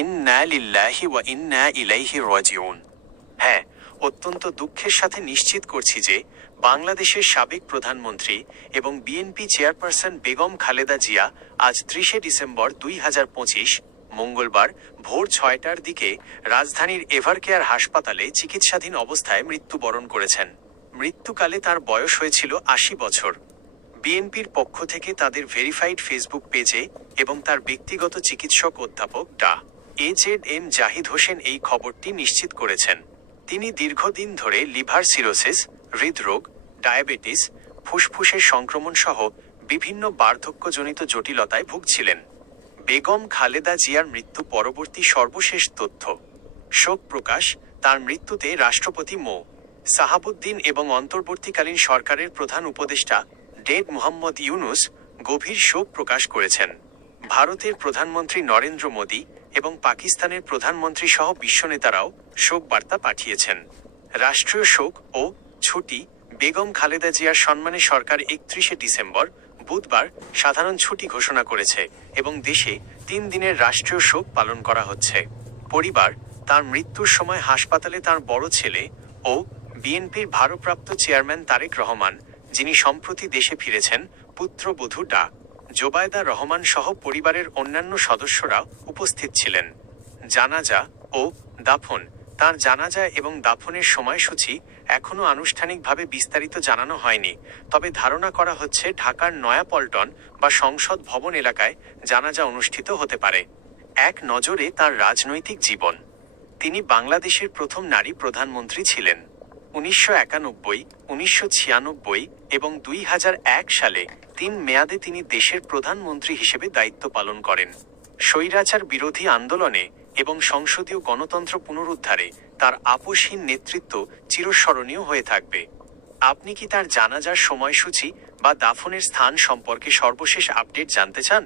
ইন্না লিল্লাহি ওয়া ইন্না ইলাইহি রাজিউন। হ্যাঁ অত্যন্ত দুঃখের সাথে নিশ্চিত করছি যে বাংলাদেশের সাবেক প্রধানমন্ত্রী এবং বিএনপি চেয়ারপারসন বেগম খালেদা জিয়া আজ ত্রিশে ডিসেম্বর দুই হাজার পঁচিশ, মঙ্গলবার ভোর ছয়টার দিকে রাজধানীর এভারকেয়ার হাসপাতালে চিকিৎসাধীন অবস্থায় মৃত্যুবরণ করেছেন। মৃত্যুকালে তার বয়স হয়েছিল আশি বছর। বিএনপির পক্ষ থেকে তাদের ভেরিফাইড ফেসবুক পেজে এবং তার ব্যক্তিগত চিকিৎসক অধ্যাপক ডা A Z M Zahid Hossain এই খবরটি নিশ্চিত করেছেন। তিনি দীর্ঘদিন ধরে লিভার সিরোসিস, হৃদরোগ, ডায়াবেটিস, ফুসফুসের সংক্রমণ সহ বিভিন্ন বার্ধক্যজনিত জটিলতায় ভুগছিলেন। বেগম খালেদা জিয়ার মৃত্যু পরবর্তী সর্বশেষ তথ্য। শোক প্রকাশ, তার মৃত্যুতে রাষ্ট্রপতি মো. সাহাবুদ্দিন এবং অন্তর্বর্তীকালীন সরকারের প্রধান উপদেষ্টা ডেড মোহাম্মদ ইউনুস গভীর শোক প্রকাশ করেছেন। ভারতের প্রধানমন্ত্রী নরেন্দ্র মোদী এবং পাকিস্তানের প্রধানমন্ত্রী সহ বিশ্ব নেতারাও শোক বার্তা পাঠিয়েছেন। রাষ্ট্রীয় শোক ও ছুটি, বেগম খালেদা জিয়ার সম্মানে সরকার একত্রিশে ডিসেম্বর, বুধবার সাধারণ ছুটি ঘোষণা করেছে এবং দেশে তিন দিনের রাষ্ট্রীয় শোক পালন করা হচ্ছে। পরিবার, তার মৃত্যুর সময় হাসপাতালে তার বড় ছেলে ও বিএনপির ভারপ্রাপ্ত চেয়ারম্যান তারেক রহমান, যিনি সম্প্রতি দেশে ফিরেছেন, পুত্রবধূ ডা জোবায়দা রহমান সহ পরিবারের অন্যান্য সদস্যরা উপস্থিত ছিলেন। জানাজা ও দাফন, তার জানাজা এবং দাফনের সময়সূচি এখনও আনুষ্ঠানিকভাবে বিস্তারিত জানানো হয়নি। তবে ধারণা করা হচ্ছে ঢাকার নয়াপল্টন বা সংসদ ভবন এলাকায় জানাজা অনুষ্ঠিত হতে পারে। এক নজরে তার রাজনৈতিক জীবন। তিনি বাংলাদেশের প্রথম নারী প্রধানমন্ত্রী ছিলেন। উনিশশো একানব্বই, উনিশশো ছিয়ানব্বই এবং দুই হাজার এক সালে তিন মেয়াদে তিনি দেশের প্রধানমন্ত্রী হিসেবে দায়িত্ব পালন করেন। স্বৈরাচার বিরোধী আন্দোলনে এবং সংসদীয় গণতন্ত্র পুনরুদ্ধারে তার আপোষহীন নেতৃত্ব চিরস্মরণীয় হয়ে থাকবে। আপনি কি তার জানাজার সময়সূচি বা দাফনের স্থান সম্পর্কে সর্বশেষ আপডেট জানতে চান?